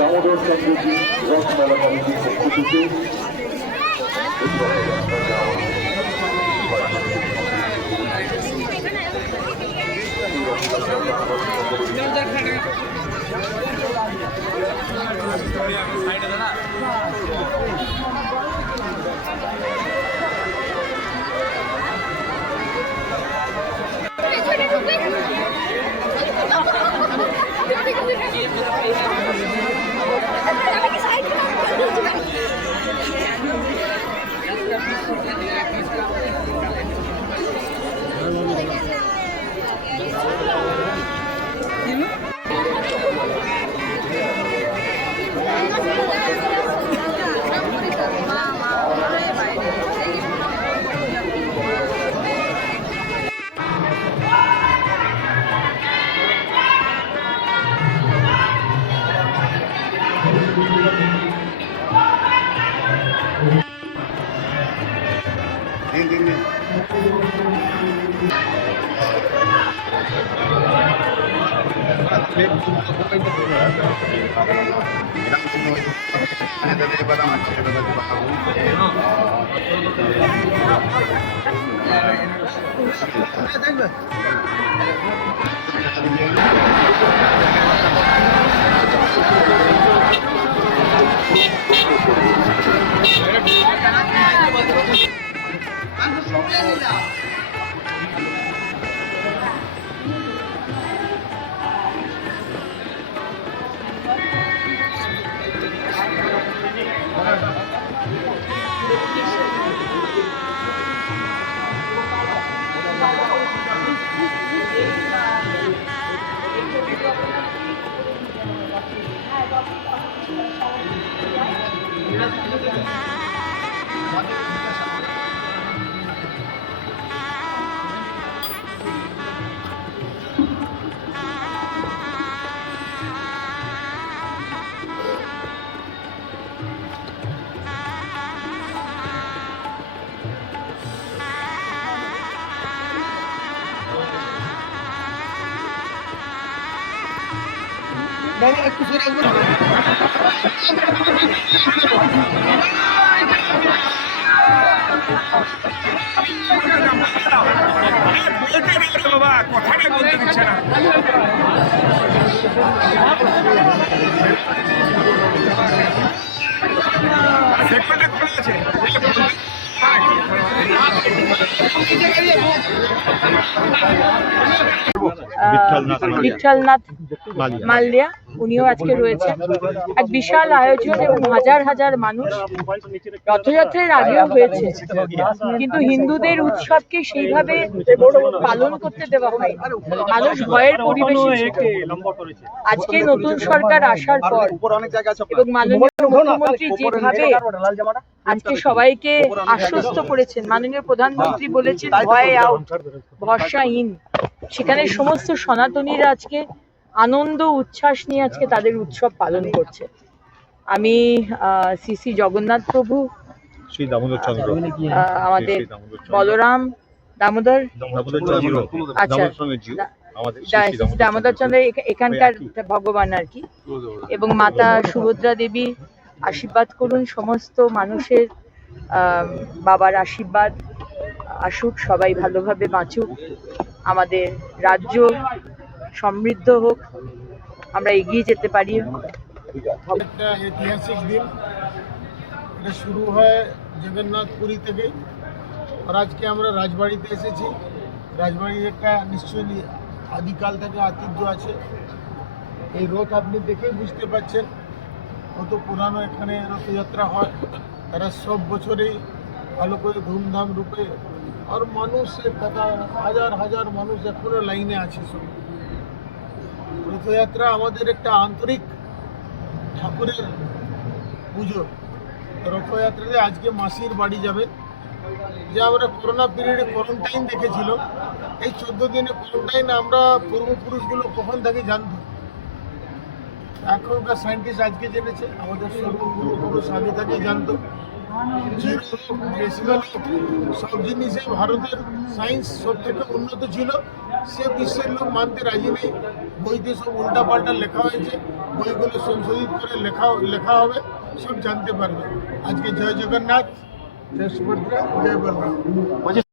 দামোদর চন্দ্রজি রথমেলা কমিটির পক্ষ থেকে বাবা কথাটা বলতে দিচ্ছে না। বিঠলনাথ মালদিয়া উনিও আজকে রয়েছেন। এক বিশাল আয়োজন এবং হাজার হাজার মানুষ। রথযাত্রার আগেও হয়েছে, কিন্তু হিন্দুদের উৎসবকে সেইভাবে পালন করতে দেওয়া হয়, মানুষ ভয়ের পরিবেশে। আজকে নতুন সরকার আসার পর এবং মাননীয় মুখ্যমন্ত্রী যেভাবে আজকে সবাইকে আশ্বস্ত করেছেন, মাননীয় প্রধানমন্ত্রী বলেছেন ভয় আউট, ভরসা ইন, সেখানে সমস্ত সনাতনীরা আজকে আনন্দ উচ্ছ্বাস নিয়ে আজকে তাদের উৎসব পালন করছে। আমি শ্রী জগন্নাথ প্রভু, আমাদের বলরাম, দামোদর, আচ্ছা দামোদর চন্দ্র এখানকার ভগবান আর কি, এবং মাতা সুভদ্রা দেবী আশীর্বাদ করুন। সমস্ত মানুষের বাবার আশীর্বাদ আসুক, সবাই ভালোভাবে বাঁচুক, আমাদের রাজ্য সমৃদ্ধ হোক, আমরা এগিয়ে যেতে পারি। একটা ঐতিহাসিক দিন, এটা শুরু হয় জগন্নাথপুরী থেকে, আর আজকে আমরা রাজবাড়িতে এসেছি। রাজবাড়ির একটা নিশ্চয়ই আদিকাল থেকে ঐতিহ্য আছে। এই রথ আপনি দেখেই বুঝতে পারছেন কত পুরানো এখানে রথযাত্রা হয়। তারা সব বছরেই ভালো করে ধুমধাম রূপে, আর মানুষের কথা হাজার হাজার মানুষ এখনো লাইনে আছে। সব রথযাত্রা আমাদের একটা আন্তরিক ঠাকুরের পুজো। রথযাত্রাতে আজকে মাসির বাড়ি যাবে, যে আমরা করোনা পিরিয়ডে কোয়ারেন্টাইন দেখেছিল, এই 14 দিনে কোয়ারেন্টাইন আমরা পূর্বপুরুষগুলো কখন থেকে জানতো, এখনকার সায়েন্টিস্ট আজকে জেনেছে, আমাদের পূর্বপুরুষ আগে থেকেই জানতো। জিরো হোক, ডেসিমাল হোক, সব জিনিসে ভারতের সায়েন্স সব থেকে উন্নত ছিল, সে বিশ্বের লোক মানতে রাজি নেই। বইতে সব উল্টাপাল্টা লেখা হয়েছে, বইগুলো সংশোধিত করে লেখা হবে, সব জানতে পারবে। আজকে জয় জগন্নাথ, জয় সুভদ্রা, জয় বলরাম।